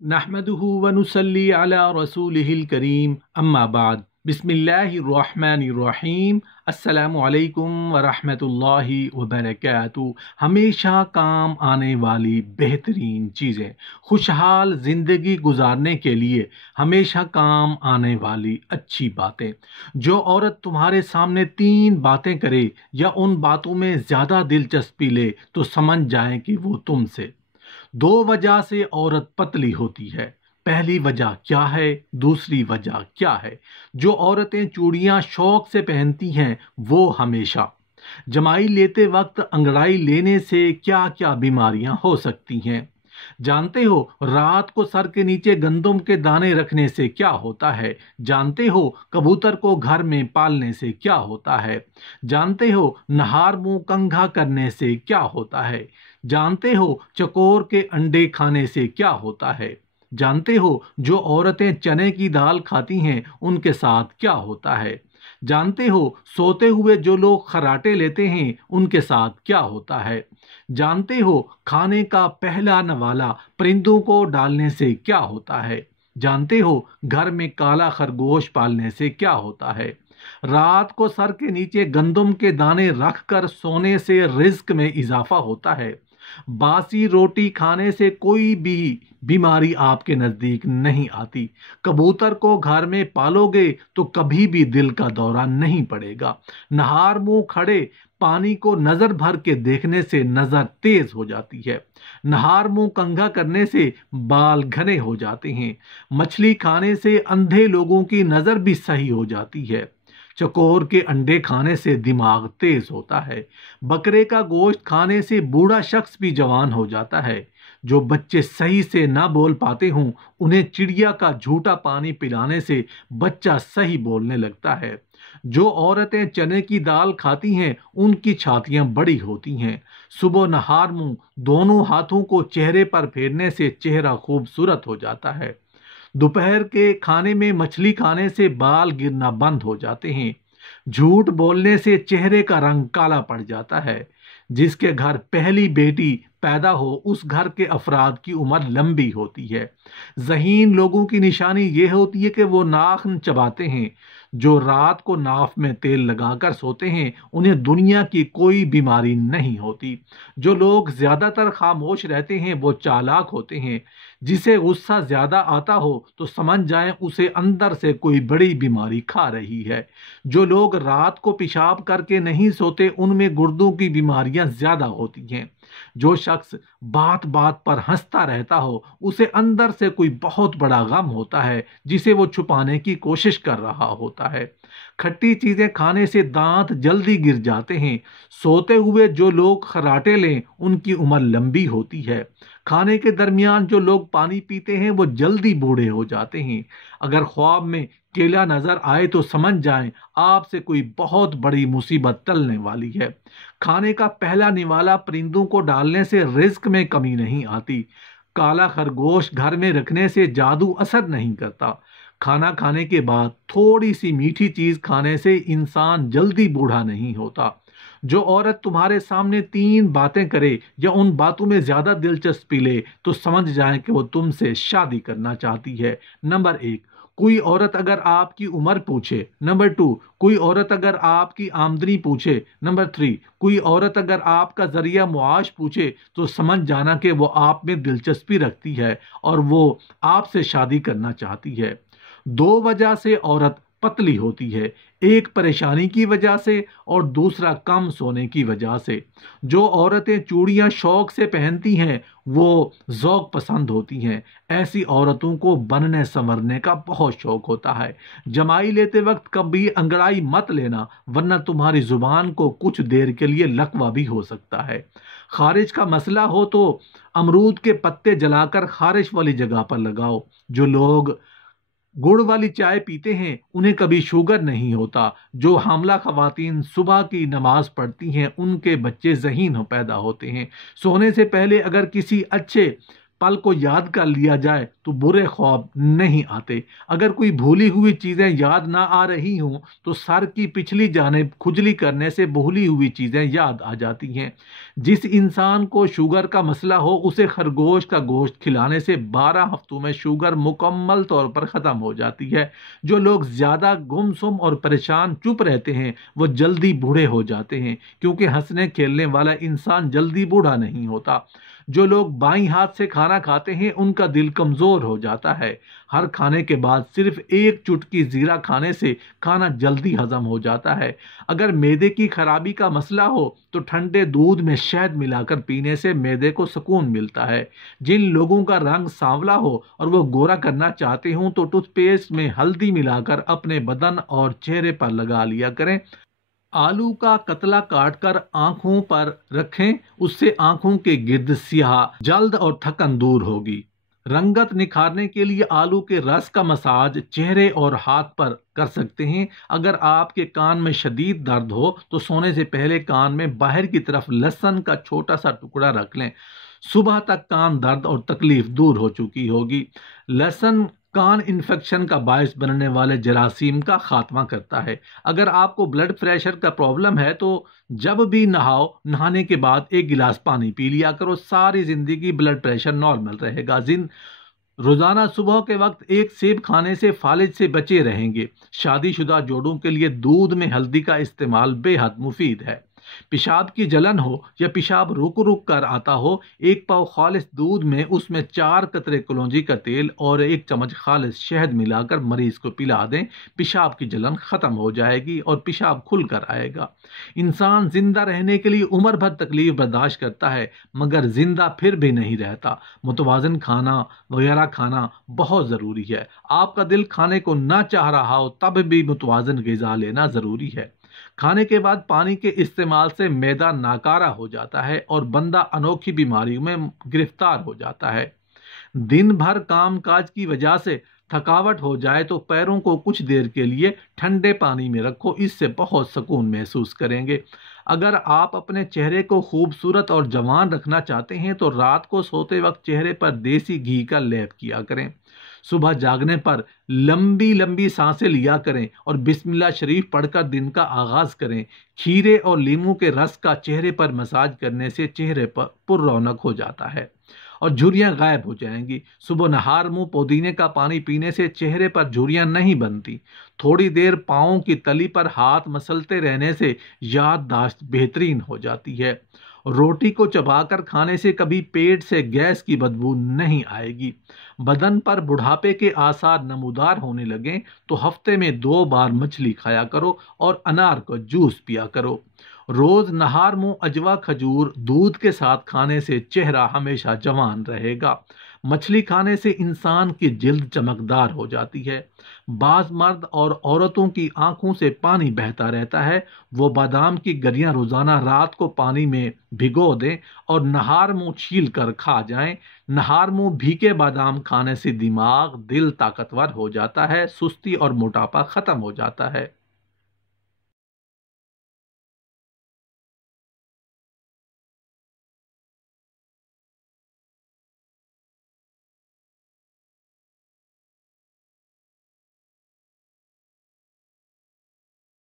نحمده ونصلي على رسوله الكريم اما بعد بسم اللہ الرحمن الرحیم السلام علیکم ورحمۃ اللہ وبرکاتہ۔ ہمیشہ کام آنے والی بہترین چیزیں، خوشحال زندگی گزارنے کے لیے ہمیشہ کام آنے والی اچھی باتیں۔ جو عورت تمہارے سامنے 3 باتیں کرے یا ان باتوں میں زیادہ دلچسپی لے تو سمجھ جائیں کہ وہ تم سے 2 وجہ سے عورت پتلی ہوتی ہے۔ پہلی وجہ کیا ہے؟ دوسری وجہ کیا ہے؟ جو عورتیں چوڑیاں شوق سے پہنتی ہیں وہ ہمیشہ جمائی لیتے وقت انگڑائی لینے سے کیا کیا بیماریاں ہو سکتی ہیں؟ جانتے ہو رات کو سر کے نیچے گندم کے دانے رکھنے سے کیا ہوتا ہے؟ جانتے ہو کبوتر کو گھر میں پالنے سے کیا ہوتا ہے؟ جانتے ہو نہار منہ کنگھا کرنے سے کیا ہوتا ہے؟ جانتے ہو چکور کے انڈے کھانے سے کیا ہوتا ہے؟ جانتے ہو جو عورتیں چنے کی دال کھاتی ہیں ان کے ساتھ کیا ہوتا ہے؟ جانتے ہو سوتے ہوئے جو لوگ خراٹے لیتے ہیں ان کے ساتھ کیا ہوتا ہے؟ جانتے ہو کھانے کا پہلا نوالا پرندوں کو ڈالنے سے کیا ہوتا ہے؟ جانتے ہو گھر میں کالا خرگوش پالنے سے کیا ہوتا ہے؟ رات کو سر کے نیچے گندم کے دانے رکھ کر سونے سے رزق میں اضافہ ہوتا ہے۔ باسی روٹی کھانے سے کوئی بھی بیماری آپ کے نزدیک نہیں آتی۔ کبوتر کو گھر میں پالو گے تو کبھی بھی دل کا دورہ نہیں پڑے گا۔ نہار منہ کھڑے پانی کو نظر بھر کے دیکھنے سے نظر تیز ہو جاتی ہے۔ نہار منہ کنگھا کرنے سے بال گھنے ہو جاتے ہیں۔ مچھلی کھانے سے اندھے لوگوں کی نظر بھی صحیح ہو جاتی ہے۔ چکور کے انڈے کھانے سے دماغ تیز ہوتا ہے۔ بکرے کا گوشت کھانے سے بوڑھا شخص بھی جوان ہو جاتا ہے۔ جو بچے صحیح سے نہ بول پاتے ہوں انہیں چڑیا کا جھوٹا پانی پلانے سے بچہ صحیح بولنے لگتا ہے۔ جو عورتیں چنے کی دال کھاتی ہیں ان کی چھاتیاں بڑی ہوتی ہیں۔ صبح نہار منہ دونوں ہاتھوں کو چہرے پر پھیرنے سے چہرہ خوبصورت ہو جاتا ہے۔ دوپہر کے کھانے میں مچھلی کھانے سے بال گرنا بند ہو جاتے ہیں۔ جھوٹ بولنے سے چہرے کا رنگ کالا پڑ جاتا ہے۔ جس کے گھر پہلی بیٹی پیدا ہو اس گھر کے افراد کی عمر لمبی ہوتی ہے۔ ذہین لوگوں کی نشانی یہ ہوتی ہے کہ وہ ناخن چباتے ہیں۔ جو رات کو ناف میں تیل لگا کر سوتے ہیں انہیں دنیا کی کوئی بیماری نہیں ہوتی۔ جو لوگ زیادہ تر خاموش رہتے ہیں وہ چالاک ہوتے ہیں۔ جسے غصہ زیادہ آتا ہو تو سمجھ جائیں اسے اندر سے کوئی بڑی بیماری کھا رہی ہے۔ جو لوگ رات کو پیشاب کر کے نہیں سوتے ان میں گردوں کی بیماریاں زیادہ ہوتی ہیں۔ جو شخص بات بات پر ہنستا رہتا ہو اسے اندر سے کوئی بہت بڑا غم ہوتا ہے جسے وہ چھپانے کی کوشش کر رہا ہوتا ہے۔ کھٹی چیزیں کھانے سے دانت جلدی گر جاتے ہیں۔ سوتے ہوئے جو لوگ خراٹے لیں ان کی عمر لمبی ہوتی ہے۔ کھانے کے درمیان جو لوگ پانی پیتے ہیں وہ جلدی بوڑھے ہو جاتے ہیں۔ اگر خواب میں کیلا نظر آئے تو سمجھ جائیں آپ سے کوئی بہت بڑی مصیبت ٹلنے والی ہے۔ کھانے کا پہلا نوالا پرندوں کو ڈالنے سے رزق میں کمی نہیں آتی۔ کالا خرگوش گھر میں رکھنے سے جادو اثر نہیں کرتا۔ کھانا کھانے کے بعد تھوڑی سی میٹھی چیز کھانے سے انسان جلدی بوڑھا نہیں ہوتا۔ جو عورت تمہارے سامنے 3 باتیں کرے یا ان باتوں میں زیادہ دلچسپی لے تو سمجھ جائیں کہ وہ تم سے شادی کرنا چاہتی ہے۔ نمبر 1، کوئی عورت اگر آپ کی عمر پوچھے۔ نمبر 2، کوئی عورت اگر آپ کی آمدنی پوچھے۔ نمبر 3، کوئی عورت اگر آپ کا ذریعہ معاش پوچھے تو سمجھ جانا کہ وہ آپ میں دلچسپی رکھتی ہے اور وہ آپ سے شادی کرنا چاہتی ہے۔ 2 وجہ سے عورت پتلی ہوتی ہے، ایک پریشانی کی وجہ سے اور دوسرا کم سونے کی وجہ سے۔ جو عورتیں چوڑیاں شوق سے پہنتی ہیں وہ ذوق پسند ہوتی ہیں۔ ایسی عورتوں کو بننے سنورنے کا بہت شوق ہوتا ہے۔ جمائی لیتے وقت کبھی انگڑائی مت لینا ورنہ تمہاری زبان کو کچھ دیر کے لیے لقوہ بھی ہو سکتا ہے۔ خارش کا مسئلہ ہو تو امرود کے پتے جلا کر خارش والی جگہ پر لگاؤ۔ جو لوگ گڑ والی چائے پیتے ہیں انہیں کبھی شوگر نہیں ہوتا۔ جو حاملہ خواتین صبح کی نماز پڑھتی ہیں ان کے بچے ذہین پیدا ہوتے ہیں۔ سونے سے پہلے اگر کسی اچھے پل کو یاد کر لیا جائے تو برے خواب نہیں آتے۔ اگر کوئی بھولی ہوئی چیزیں یاد نہ آ رہی ہوں تو سر کی پچھلی جانب کھجلی کرنے سے بھولی ہوئی چیزیں یاد آ جاتی ہیں۔ جس انسان کو شوگر کا مسئلہ ہو اسے خرگوش کا گوشت کھلانے سے 12 ہفتوں میں شوگر مکمل طور پر ختم ہو جاتی ہے۔ جو لوگ زیادہ گم سم اور پریشان چپ رہتے ہیں وہ جلدی بوڑھے ہو جاتے ہیں، کیونکہ ہنسنے کھیلنے والا انسان جلدی بوڑھا نہیں ہوتا۔ جو لوگ بائیں ہاتھ سے کھانا کھاتے ہیں ان کا دل کمزور ہو جاتا ہے۔ ہر کھانے کے بعد صرف ایک چٹکی زیرہ کھانے سے کھانا جلدی ہضم ہو جاتا ہے۔ اگر معدے کی خرابی کا مسئلہ ہو تو ٹھنڈے دودھ میں شہد ملا کر پینے سے معدے کو سکون ملتا ہے۔ جن لوگوں کا رنگ سانولا ہو اور وہ گورا کرنا چاہتے ہوں تو ٹوتھ پیسٹ میں ہلدی ملا کر اپنے بدن اور چہرے پر لگا لیا کریں۔ آلو کا قطلہ کاٹ کر آنکھوں پر رکھیں، اس سے آنکھوں کے گرد سیاہ جلد اور تھکن دور ہوگی۔ رنگت نکھارنے کے لیے آلو کے رس کا مساج چہرے اور ہاتھ پر کر سکتے ہیں۔ اگر آپ کے کان میں شدید درد ہو تو سونے سے پہلے کان میں باہر کی طرف لہسن کا چھوٹا سا ٹکڑا رکھ لیں، صبح تک کان درد اور تکلیف دور ہو چکی ہوگی۔ لہسن کان انفیکشن کا باعث بننے والے جراثیم کا خاتمہ کرتا ہے۔ اگر آپ کو بلڈ پریشر کا پرابلم ہے تو جب بھی نہاؤ، نہانے کے بعد 1 گلاس پانی پی لیا کرو، ساری زندگی بلڈ پریشر نارمل رہے گا۔ روزانہ صبح کے وقت 1 سیب کھانے سے فالج سے بچے رہیں گے۔ شادی شدہ جوڑوں کے لیے دودھ میں ہلدی کا استعمال بے حد مفید ہے۔ پیشاب کی جلن ہو یا پیشاب رک رک کر آتا ہو، 1 پاؤ خالص دودھ میں اس میں 4 قطرے کلونجی کا تیل اور 1 چمچ خالص شہد ملا کر مریض کو پلا دیں، پیشاب کی جلن ختم ہو جائے گی اور پیشاب کھل کر آئے گا۔ انسان زندہ رہنے کے لیے عمر بھر تکلیف برداشت کرتا ہے مگر زندہ پھر بھی نہیں رہتا۔ متوازن کھانا وغیرہ کھانا بہت ضروری ہے۔ آپ کا دل کھانے کو نہ چاہ رہا ہو تب بھی متوازن غذا لینا ضروری ہے۔ کھانے کے بعد پانی کے استعمال سے معدہ ناکارہ ہو جاتا ہے اور بندہ انوکھی بیماریوں میں گرفتار ہو جاتا ہے۔ دن بھر کام کاج کی وجہ سے تھکاوٹ ہو جائے تو پیروں کو کچھ دیر کے لیے ٹھنڈے پانی میں رکھو، اس سے بہت سکون محسوس کریں گے۔ اگر آپ اپنے چہرے کو خوبصورت اور جوان رکھنا چاہتے ہیں تو رات کو سوتے وقت چہرے پر دیسی گھی کا لیپ کیا کریں۔ صبح جاگنے پر لمبی لمبی سانسیں لیا کریں اور بسم اللہ شریف پڑھ کر دن کا آغاز کریں۔ کھیرے اور لیموں کے رس کا چہرے پر مساج کرنے سے چہرے پر پر رونق ہو جاتا ہے اور جھریاں غائب ہو جائیں گی۔ صبح نہار منہ پودینے کا پانی پینے سے چہرے پر جھریاں نہیں بنتی۔ تھوڑی دیر پاؤں کی تلی پر ہاتھ مسلتے رہنے سے یادداشت بہترین ہو جاتی ہے۔ روٹی کو چبا کر کھانے سے کبھی پیٹ سے گیس کی بدبو نہیں آئے گی۔ بدن پر بڑھاپے کے آثار نمودار ہونے لگیں تو ہفتے میں 2 بار مچھلی کھایا کرو اور انار کا جوس پیا کرو۔ روز نہار منہ اجوا کھجور دودھ کے ساتھ کھانے سے چہرہ ہمیشہ جوان رہے گا۔ مچھلی کھانے سے انسان کی جلد چمکدار ہو جاتی ہے۔ بعض مرد اور عورتوں کی آنکھوں سے پانی بہتا رہتا ہے، وہ بادام کی گریاں روزانہ رات کو پانی میں بھگو دیں اور نہار منہ چھیل کر کھا جائیں۔ نہار منہ بھیگے بادام کھانے سے دماغ، دل طاقتور ہو جاتا ہے، سستی اور موٹاپا ختم ہو جاتا ہے۔